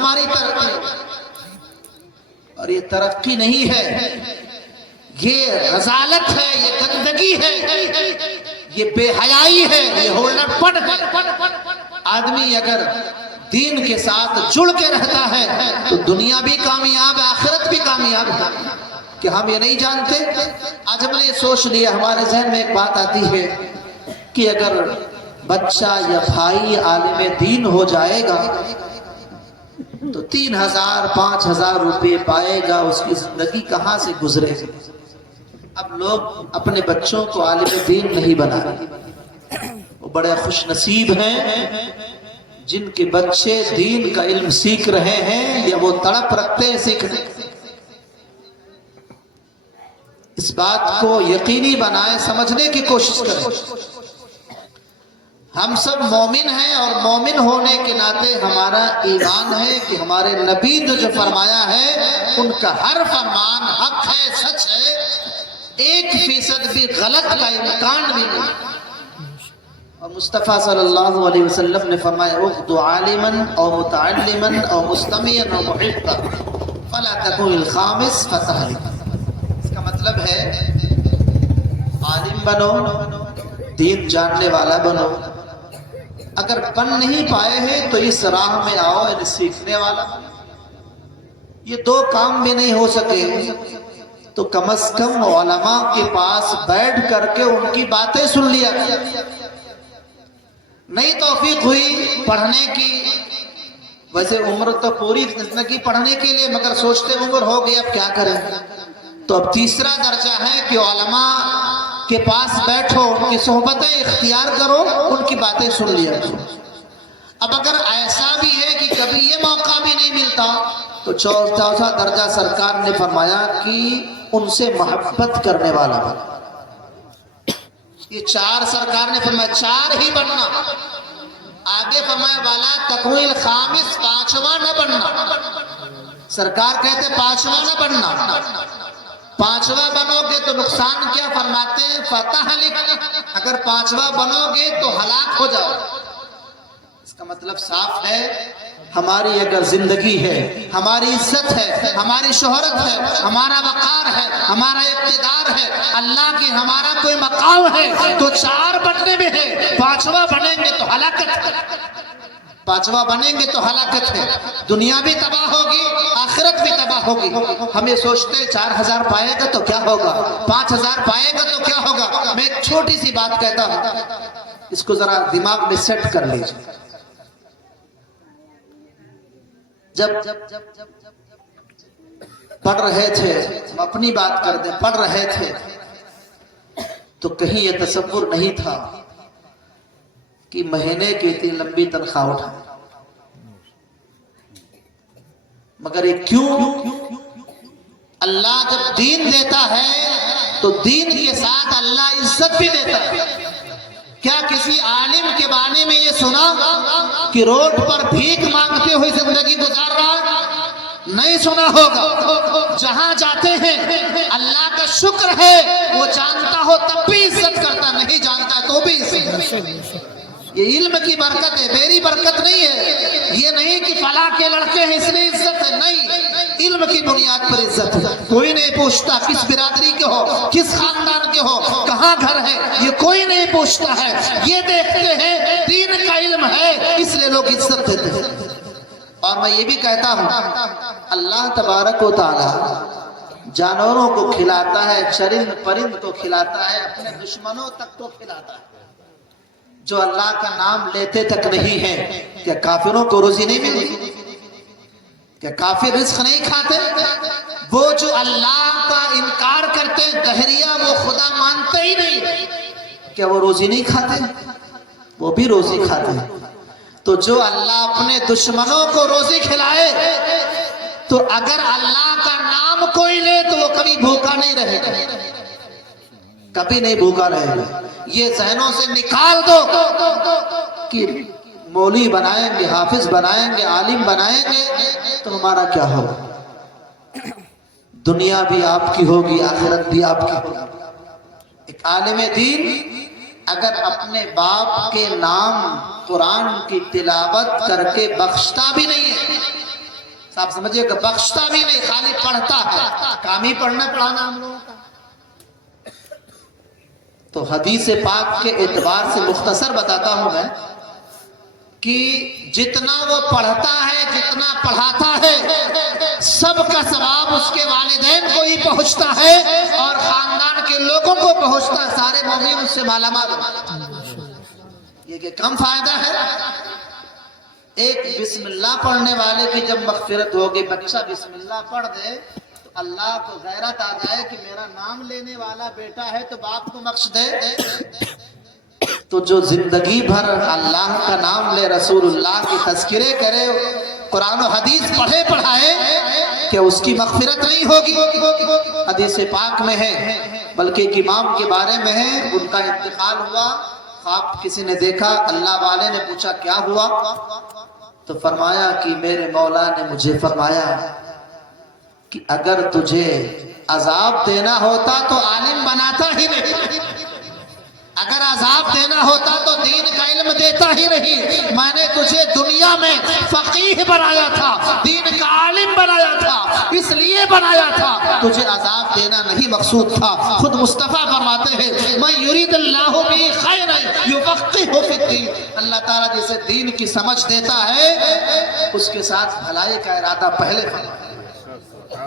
ہماری ترقی ہو۔ اور یہ ترقی نہیں ہے، یہ رذالت ہے، یہ گندگی ہے، یہ بے حیائی ہے، یہ ہولٹ پٹ ہے۔ آدمی اگر دین کے ساتھ جڑ کے رہتا ہے تو دنیا بھی کامیاب ہے، آخرت بھی کامیاب ہے۔ کہ ہم یہ نہیں جانتے؟ آج ہم نے یہ سوچ لیا، ہمارے ذہن میں ایک بات آتی ہے کہ اگر بچہ یا بھائی عالم دین ہو جائے گا تو 3,000 5,000 روپے پائے گا، اس کی زندگی کہاں سے گزرے گی؟ اب لوگ اپنے بچوں کو عالم دین نہیں بنا رہے۔ وہ بڑے خوش نصیب ہیں جن کے بچے دین کا علم سیکھ رہے ہیں یا وہ تڑپ رکھتے ہیں سیکھنے۔ اس بات کو یقینی بنائیں، سمجھنے کی کوشش کریں۔ ہم سب مومن ہیں اور مومن ہونے کے ناطے ہمارا ایمان ہے کہ ہمارے نبی نے جو فرمایا ہے ان کا ہر فرمان حق ہے، سچ ہے، 1% بھی غلط کا امکان بھی نہیں۔ اور مصطفیٰ صلی اللہ علیہ وسلم نے فرمایا اغدو عالما او متعلما او مستمعا او محقا فلا تکن الخامس فتهلك۔ اس کا مطلب ہے عالم بنو، دین جاننے والا بنو، اگر بن نہیں پائے ہیں تو اس راہ میں آؤ، یعنی سیکھنے والا۔ یہ دو کام بھی نہیں ہو سکے تو کم از کم علماء کے پاس بیٹھ کر کے ان کی باتیں سن لیا۔ نہیں توفیق ہوئی پڑھنے کی، ویسے عمر تو پوری زندگی پڑھنے کے لیے، مگر سوچتے عمر ہو گئی اب کیا کریں، تو اب تیسرا درجہ ہے کہ علماء کے پاس بیٹھو، ان کی صحبتیں اختیار کرو، ان کی باتیں سن لیا۔ اب اگر ایسا بھی ہے کہ کبھی یہ موقع بھی نہیں ملتا تو چوتھا درجہ سرکار نے فرمایا کہ ان سے محبت کرنے والا بنا۔ یہ 4 سرکار نے فرمایا 4 ہی بننا، آگے فرمایا والا تکویل خامس، 5واں نہ بننا۔ سرکار کہتے 5واں نہ بننا، 5واں بنو گے تو نقصان کیا فرماتے ہیں؟ فتہلک، اگر 5واں بنو گے تو ہلاک ہو جاؤ۔ اس کا مطلب صاف ہے، ہماری اگر زندگی ہے، ہماری عزت ہے، ہماری شہرت ہے، ہمارا وقار ہے، ہمارا اقتدار ہے، اللہ کی ہمارا کوئی مقام ہے تو 4 بننے میں ہے، 5واں بنیں گے تو ہلاکت ہے۔ 5واں بنیں گے تو ہلاکت ہے، دنیا بھی تباہ ہوگی، آخرت بھی تباہ ہوگی۔ ہم یہ سوچتے ہیں 4,000 پائے گا تو کیا ہوگا، 5,000 پائے گا تو کیا ہوگا۔ میں ایک چھوٹی سی بات کہتا ہوں، اس کو ذرا دماغ میں سیٹ کر لیجیے۔ جب پڑھ رہے تھے، ہم اپنی بات کر دیں، پڑھ رہے تھے تو کہیں یہ تصور نہیں تھا کہ مہینے کی اتنی لمبی تنخواہ اٹھائے، مگر یہ کیوں؟ اللہ جب دین دیتا ہے تو دین کے ساتھ اللہ عزت بھی دیتا ہے۔ کیا کسی عالم کے بارے میں یہ سنا کہ روڈ پر بھیک مانگتے ہوئے زندگی گزار رہا ہے؟ نہیں سنا ہوگا۔ جہاں جاتے ہیں اللہ کا شکر ہے، وہ جانتا ہو تب بھی عزت کرتا، نہیں جانتا تو بھی عزت۔ یہ علم کی برکت ہے، میری برکت نہیں ہے۔ یہ نہیں کہ فلاں کے لڑکے ہیں اس لیے عزت ہے، نہیں، علم کی بنیاد پر عزت ہے۔ کوئی نہیں پوچھتا کس برادری کے ہو، کس خاندان کے ہو، کہاں گھر ہے، یہ کوئی نہیں پوچھتا ہے۔ یہ دیکھتے ہیں دین کا علم ہے اس لیے لوگ عزت دیتے ہیں۔ اور میں یہ بھی کہتا ہوں اللہ تبارک و تعالی جانوروں کو کھلاتا ہے، چرند پرند کو کھلاتا ہے، اپنے دشمنوں تک کو کھلاتا ہے۔ جو اللہ کا نام لیتے تک نہیں ہے، کیا کافروں کو روزی نہیں ملتی؟ کیا کافر رزق نہیں کھاتے؟ وہ جو اللہ کا انکار کرتے ہیں، دہریہ، وہ خدا مانتے ہی نہیں، کیا وہ روزی نہیں کھاتے؟ وہ بھی روزی کھاتے ہیں۔ تو جو اللہ اپنے دشمنوں کو روزی کھلائے تو اگر اللہ کا نام کوئی لے تو وہ کبھی بھوکا نہیں رہے گا، کبھی نہیں بھوکا رہے گا۔ یہ ذہنوں سے نکال دو کہ مولوی بنائیں گے، حافظ بنائیں گے، عالم بنائیں گے تو ہمارا کیا ہوگا۔ دنیا بھی آپ کی ہوگی، آخرت بھی آپ کی ہوگی۔ ایک عالم دین اگر اپنے باپ کے نام قرآن کی تلاوت کر کے بخشتا بھی نہیں ہے آپ سمجھے کہ بخشتا بھی نہیں، خالی پڑھتا ہے، کام ہی پڑھنا پڑھانا ہم لوگوں کا۔ تو حدیث پاک کے اعتبار سے مختصر بتاتا ہوں میں کہ جتنا وہ پڑھتا ہے، جتنا پڑھاتا ہے، سب کا ثواب اس کے والدین کو ہی پہنچتا ہے اور خاندان کے لوگوں کو پہنچتا ہے، سارے مومن اس سے مالا مال ہوتے ہیں۔ یہ کہ کم فائدہ ہے؟ ایک بسم اللہ پڑھنے والے کی جب مغفرت ہوگی، بچہ بسم اللہ پڑھ دے تو اللہ کو غیرت آ جائے کہ میرا نام لینے والا بیٹا ہے تو باپ کو بخش دے۔ تو جو زندگی بھر اللہ کا نام لے، رسول اللہ کی تذکرے کرے، قرآن و حدیث پڑھے پڑھائے، کہ اس کی مغفرت نہیں ہوگی؟ حدیث پاک میں ہے، بلکہ ایک امام کے بارے میں ہے، ان کا انتقال ہوا، خواب کسی نے دیکھا، اللہ والے نے پوچھا کیا ہوا؟ تو فرمایا کہ میرے مولا نے مجھے فرمایا کہ اگر تجھے عذاب دینا ہوتا تو عالم بناتا ہی نہیں، اگر عذاب دینا ہوتا تو دین کا علم دیتا ہی نہیں، میں نے تجھے دنیا میں فقیہ بنایا تھا، دین کا عالم بنایا تھا، اس لیے بنایا تھا، تجھے عذاب دینا نہیں مقصود تھا۔ خود مصطفیٰ فرماتے ہیں میں یرید اللہ بہ خیرا یفقہہ فی الدین، اللہ تعالیٰ جسے دین کی سمجھ دیتا ہے اس کے ساتھ بھلائی کا ارادہ پہلے فرماتا ہے،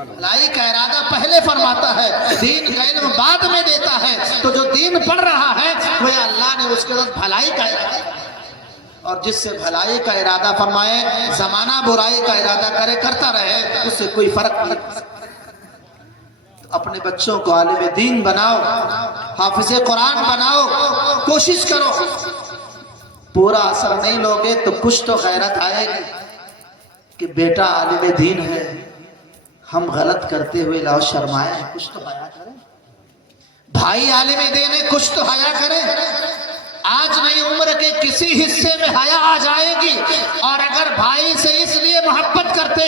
بھلائی کا ارادہ پہلے فرماتا ہے، دین کا علم بعد میں دیتا ہے۔ تو جو دین پڑھ رہا ہے وہ اللہ نے اس کے ساتھ بھلائی کا ارادہ، اور جس سے بھلائی کا ارادہ فرمائے، زمانہ برائی کا ارادہ کرے، کرتا رہے، اس سے کوئی فرق نہیں پڑتا۔ اپنے بچوں کو عالم دین بناؤ، حافظ قرآن بناؤ، کوشش کرو۔ پورا اثر نہیں لوگے تو کچھ تو غیرت آئے گی کہ بیٹا عالم دین ہے، ہم غلط کرتے ہوئے لاؤ شرمائے، کچھ تو حیا کریں، بھائی عالم دین ہے، کچھ تو حیا کریں۔ آج نئی عمر کے کسی حصے میں حیا آ جائے گی، اور اگر بھائی سے اس لیے محبت کرتے،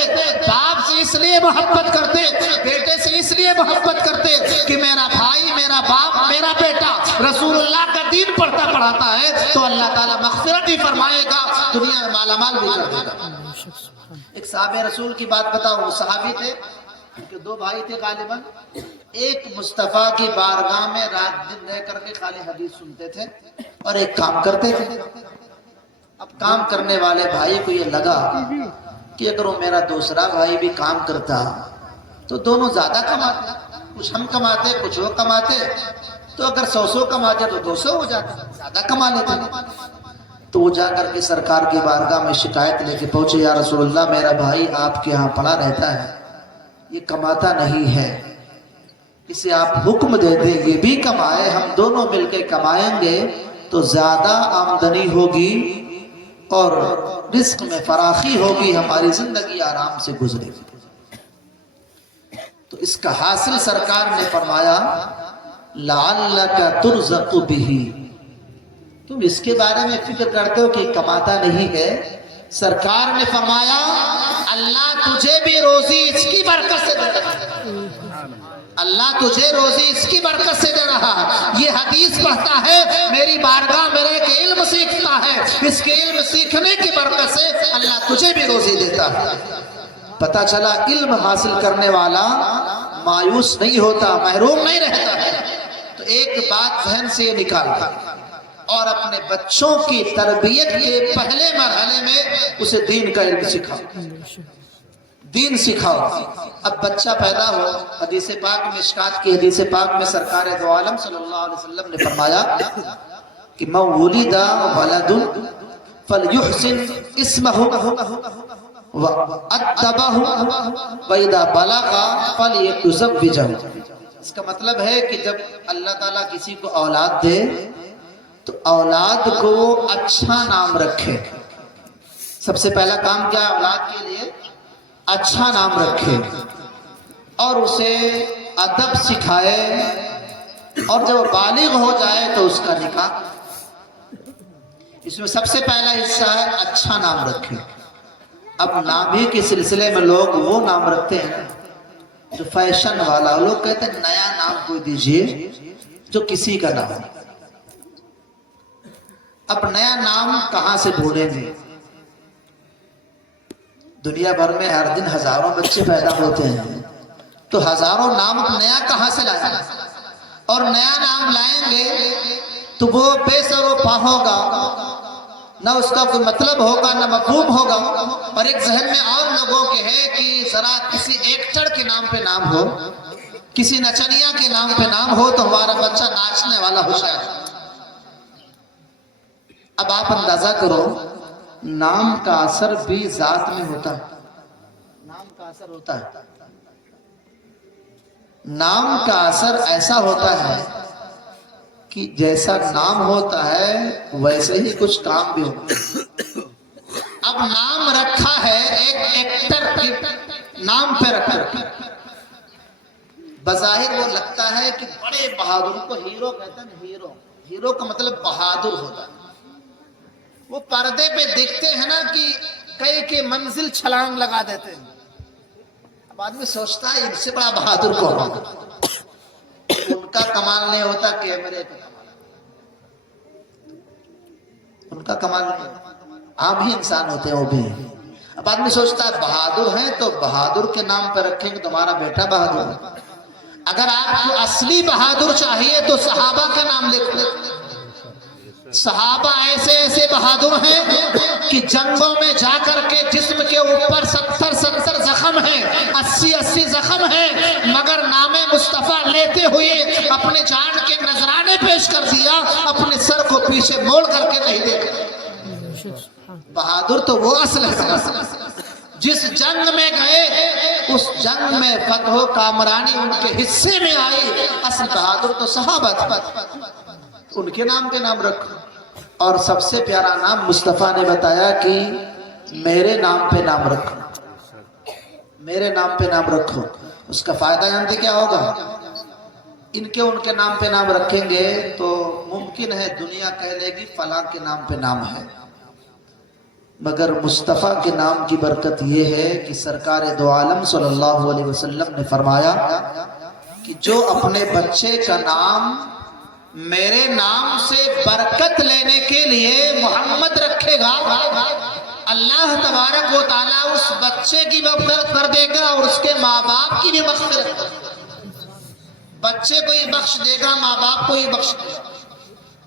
باپ سے اس لیے محبت کرتے، بیٹے سے اس لیے محبت کرتے کہ میرا بھائی، میرا باپ، میرا بیٹا رسول اللہ کا دین پڑھتا پڑھاتا ہے، تو اللہ تعالیٰ مغفرت بھی فرمائے گا، دنیا میں مالا مال بھی کر دے گا۔ ایک صحابہ رسول کی بات بتاؤ، وہ صحابی تھے کہ دو بھائی تھے غالباً، ایک مصطفیٰ کی بارگاہ میں رات دن رہ کر کے خالی حدیث سنتے تھے اور ایک کام کرتے تھے۔ اب کام کرنے والے بھائی کو یہ لگا کہ اگر وہ میرا دوسرا بھائی بھی کام کرتا تو دونوں زیادہ کماتے، کچھ ہم کماتے کچھ وہ کماتے، تو اگر 100 کماتے تو 200 ہو جاتا، زیادہ کما لیتے۔ تو وہ جا کر کے سرکار کی بارگاہ میں شکایت لے کے پہنچے، یا رسول اللہ میرا بھائی آپ کے ہاں پڑا رہتا ہے، یہ کماتا نہیں ہے، اسے آپ حکم دے دیں یہ بھی کمائے، ہم دونوں مل کے کمائیں گے تو زیادہ آمدنی ہوگی اور رزق میں فراخی ہوگی، ہماری زندگی آرام سے گزرے گی۔ تو اس کا حاصل سرکار نے فرمایا لعلک ترزق بہ، تم اس کے بارے میں فکر کرتے ہو کہ کماتا نہیں ہے، سرکار نے فرمایا اللہ تجھے بھی روزی اس کی برکت سے دے رہا ہے، اللہ تجھے روزی اس کی برکت سے دے رہا ہے۔ یہ حدیث پڑھتا ہے، میری بارگاہ میں رہ کے علم سیکھتا ہے، اس کے علم سیکھنے کی برکت سے اللہ تجھے بھی روزی دیتا ہے۔ پتہ چلا علم حاصل کرنے والا مایوس نہیں ہوتا، محروم نہیں رہتا ہے۔ تو ایک بات ذہن سے نکالتا اور اپنے بچوں کی تربیت کے پہلے مرحلے میں اسے دین کا علم سکھاؤ، دین سکھاؤ۔ اب بچہ پیدا ہو، حدیث پاک میں، مشکات کی حدیث پاک میں سرکار دو عالم صلی اللہ علیہ وسلم نے فرمایا کہ من ولد ولد فلیحسن اسمہ وَأَدَّبَهُ وَإِذَا بَلَغَ فَلْيَتَزَوَّجْ۔ اس کا مطلب ہے کہ جب اللہ تعالیٰ کسی کو اولاد دے تو اولاد کو اچھا نام رکھے۔ سب سے پہلا کام کیا ہے اولاد کے لیے؟ اچھا نام رکھے اور اسے ادب سکھائے، اور جب بالغ ہو جائے تو اس کا نکاح۔ اس میں سب سے پہلا حصہ ہے اچھا نام رکھے۔ اب نامی کے سلسلے میں لوگ وہ نام رکھتے ہیں جو فیشن والا، لوگ کہتے ہیں نیا نام کوئی دیجئے جو کسی کا نام۔ اب نیا نام کہاں سے ڈھونڈیں گے؟ دنیا بھر میں ہر دن ہزاروں بچے پیدا ہوتے ہیں، تو ہزاروں نام نیا کہاں سے لائیں گے؟ اور نیا نام لائیں گے تو وہ بے سر و پا ہوگا، نہ اس کا کوئی مطلب ہوگا نہ مفہوم ہوگا۔ اور ایک ذہن میں اور لوگوں کے ہے کہ ذرا کسی ایکٹر کے نام پہ نام ہو، کسی نچنیا کے نام پہ نام ہو تو ہمارا بچہ ناچنے والا ہو شاید۔ اب آپ اندازہ کرو، نام کا اثر بھی ذات میں ہوتا ہے، نام کا اثر ہوتا ہے، نام کا اثر ایسا ہوتا ہے کہ جیسا نام ہوتا ہے ویسے ہی کچھ کام بھی ہوتا ہے۔ اب نام رکھا ہے ایک ایکٹر کے نام پہ رکھا، بظاہر وہ لگتا ہے کہ بڑے بہادر کو ہیرو کہتے ہیں، ہیرو، ہیرو کا مطلب بہادر ہوتا ہے۔ وہ پردے پہ دیکھتے ہیں نا کہ کئی کے منزل چھلانگ لگا دیتے ہیں، اب آدمی سوچتا ہے ان سے بڑا بہادر کون ہوگا؟ ان کا کمال نہیں ہوتا کیمرے کا کمال، ان کا کمال نہیں ہوتا، عام ہی انسان ہوتے ہیں وہ بھی۔ اب آدمی سوچتا ہے بہادر ہیں تو بہادر کے نام پہ رکھیں گے تمہارا بیٹا بہادر ہے۔ اگر آپ کو اصلی بہادر چاہیے تو صحابہ کا نام لکھ لیں۔ صحابہ ایسے ایسے بہادر ہیں کہ جنگوں میں جا کر کے جسم کے اوپر 70 زخم ہیں، 80 زخم ہیں، مگر نام مصطفیٰ لیتے ہوئے اپنے جان کے نذرانے پیش کر دیا، اپنے سر کو پیچھے موڑ کر کے نہیں دیکھا۔ بہادر تو وہ اصل ہے، جس جنگ میں گئے اس جنگ میں فتح و کامرانی ان کے حصے میں آئی، اصل بہادر تو صحابہ تھے، ان کے نام کے نام رکھو۔ اور سب سے پیارا نام مصطفیٰ نے بتایا کہ میرے نام پہ نام رکھو، میرے نام پہ نام رکھو۔ اس کا فائدہ جانتے کیا ہوگا؟ ان کے نام پہ نام رکھیں گے تو ممکن ہے دنیا کہہ لے گی فلاں کے نام پہ نام ہے، مگر مصطفیٰ کے نام کی برکت یہ ہے کہ سرکار دو عالم صلی اللہ علیہ وسلم نے فرمایا کہ جو اپنے بچے کا نام میرے نام سے برکت لینے کے لیے محمد رکھے گا، اللہ تبارک و تعالیٰ اس بچے کی مغفرت کر دے گا اور اس کے ماں باپ کی بھی مغفرت کر دے گا۔ بچے کو ہی بخش دے گا، ماں باپ کو ہی بخش دے گا۔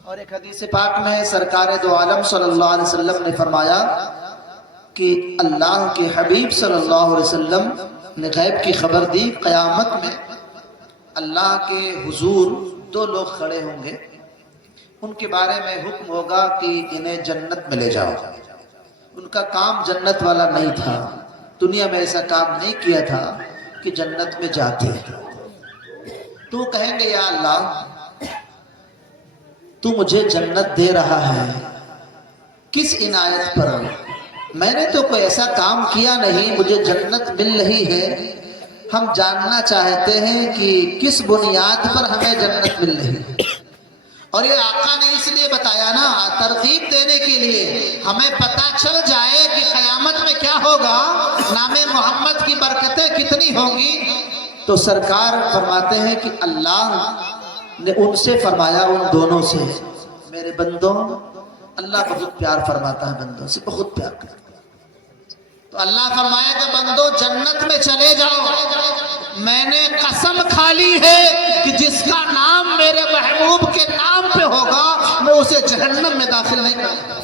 اور ایک حدیث پاک میں سرکار دو عالم صلی اللہ علیہ وسلم نے فرمایا کہ اللہ کے حبیب صلی اللہ علیہ وسلم نے غیب کی خبر دی، قیامت میں اللہ کے حضور دو لوگ کھڑے ہوں گے، ان کے بارے میں حکم ہوگا کہ انہیں جنت میں لے جاؤ۔ ان کا کام جنت والا نہیں تھا، دنیا میں ایسا کام نہیں کیا تھا کہ جنت میں جاتے۔ تو کہیں گے یا اللہ تو مجھے جنت دے رہا ہے کس عنایت پر؟ میں نے تو کوئی ایسا کام کیا نہیں، مجھے جنت مل رہی ہے، ہم جاننا چاہتے ہیں کہ کس بنیاد پر ہمیں جنت مل رہی ہے۔ اور یہ آقا نے اس لیے بتایا نا، ترغیب دینے کے لیے، ہمیں پتہ چل جائے کہ قیامت میں کیا ہوگا، نام محمد کی برکتیں کتنی ہوں گی۔ تو سرکار فرماتے ہیں کہ اللہ نے ان سے فرمایا، ان دونوں سے، میرے بندوں، اللہ بہت پیار فرماتا ہے، بندوں سے بہت پیار کرتا ہے۔ تو اللہ فرمائے کہ بندو جنت میں چلے جاؤ، میں نے قسم کھا لی ہے کہ جس کا نام میرے محبوب کے نام پہ ہوگا میں اسے جہنم میں داخل نہیں کروں گا۔